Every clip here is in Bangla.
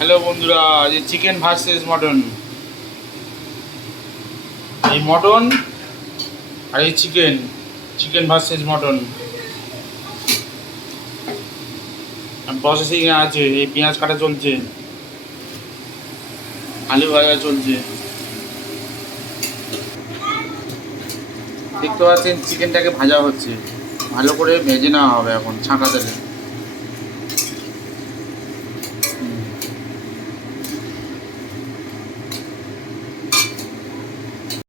হ্যালো বন্ধুরা, যে চিকেন ভার্সেস মটন, এই মটন আর এই চিকেন, চিকেন ভার্সেস মটন প্রসেসিংয়ে আছে। এই পেঁয়াজ কাটা চলছে, আলু ভাজা চলছে। দেখতে পাচ্ছেন চিকেনটাকে ভাজা হচ্ছে, ভালো করে ভেজে নেওয়া হবে এখন ছাঁকা তেলে।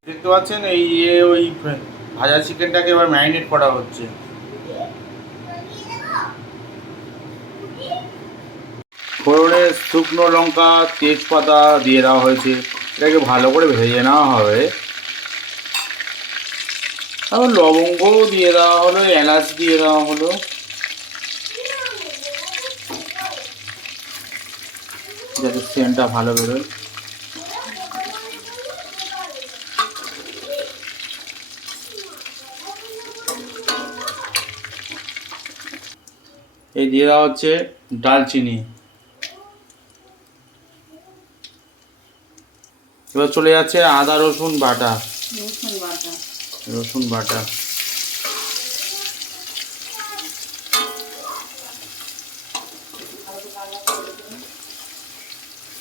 দেখতে পাচ্ছেন এই ওই ভাজা চিকেনটাকে এবার ম্যারিনেট করা হচ্ছে। ফোড়নে শুকনো লঙ্কা, তেজপাতা দিয়ে দেওয়া হয়েছে। এটাকে ভালো করে ভেজে নেওয়া হবে। তারপর লবঙ্গও দিয়ে দেওয়া হলো, এলাচ দিয়ে দেওয়া হলো, যাতে সেন্টটা ভালো বেরোয়। এই দিয়ে দেওয়া হচ্ছে ডালচিনি। এবার চলে যাচ্ছে আদা রসুন বাটা। রসুন বাটা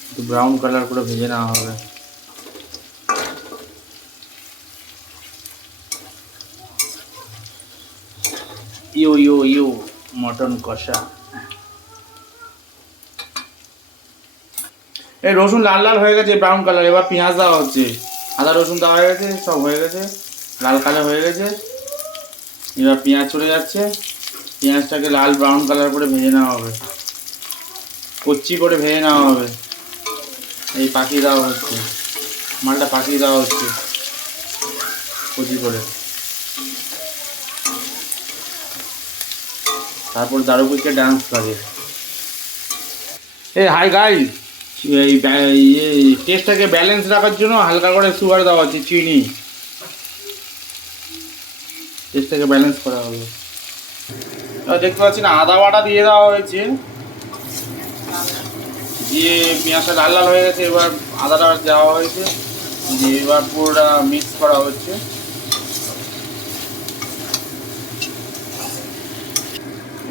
একটু ব্রাউন কালার করে ভেজে নেওয়া হবে। ইউ ইউ ইউ মটন কষা। এই রসুন লাল লাল হয়ে গেছে, ব্রাউন কালার। এবার পেঁয়াজ দেওয়া হচ্ছে, আদা রসুন দেওয়া হয়ে গেছে, সব হয়ে গেছে, লাল কালার হয়ে গেছে। এবার পেঁয়াজ চলে যাচ্ছে, পেঁয়াজটাকে লাল ব্রাউন কালার করে ভেজে নেওয়া হবে, কচ্চি করে ভেজে নেওয়া হবে। এই পাকিয়ে দেওয়া হচ্ছে, মালটা পাকিয়ে দেওয়া হচ্ছে কচি করে। তারপর দারুপিকে ডান্স করে। এই হাই গাইস, এই টেস্টটাকে ব্যালেন্স রাখার জন্য হালকা করে সুগার দেওয়া হচ্ছে, চিনি। টেস্টটাকে ব্যালেন্স করা হবে। দেখতে পাচ্ছি না, আদা বাটা দিয়ে দেওয়া হয়েছে, দিয়ে পেঁয়াজটা লাল লাল হয়ে গেছে। এবার আদাটা দেওয়া হয়েছে, দিয়ে এবার পুরোটা মিক্স করা হচ্ছে।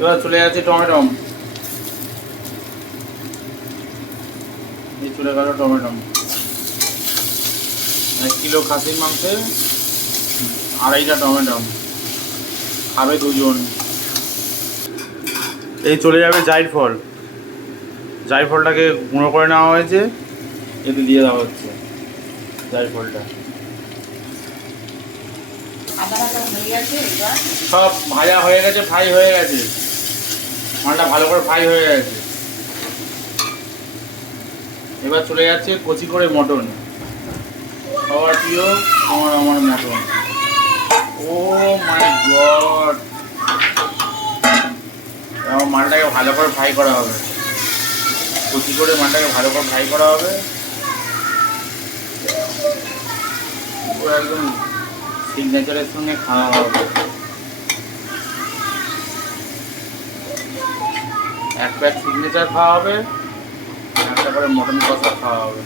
এবার চলে যাচ্ছে টমেটো। এই চলে গেল টমেটো। 1 কিলো খাসির মাংসে 2.5টা টমেটো, খাবে 2 জন। এই চলে যাবে জায়ফল। জায়ফলটাকে গুঁড়ো করে নেওয়া হয়েছে, এতে দিয়ে দেওয়া হচ্ছে জায়ফলটা। সব ভাজা হয়ে গেছে, ফ্রাই হয়ে গেছে, মালটা ভালো করে ফ্রাই হয়ে গেছে। এবার চলে যাচ্ছে কচি করে মটন, সবার প্রিয় আমার মটন। ও মাই গড! এবং মালটাকে ভালো করে ফ্রাই করা হবে, কচি করে মালটাকে ভালো করে ফ্রাই করা হবে। পুরো একদম সিগনেচারের সঙ্গে খাওয়া হবে। 1 প্যাক সিগনেচার খাওয়া হবে, একটা করে মটন কষা খাওয়া হবে,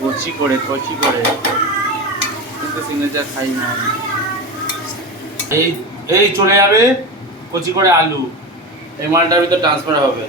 কচি করে কচি করে। কিন্তু সিগনেচার খাই না। এই এই চলে যাবে কচি করে আলু, এই মালটার ভিতর ট্রান্সফার হবে।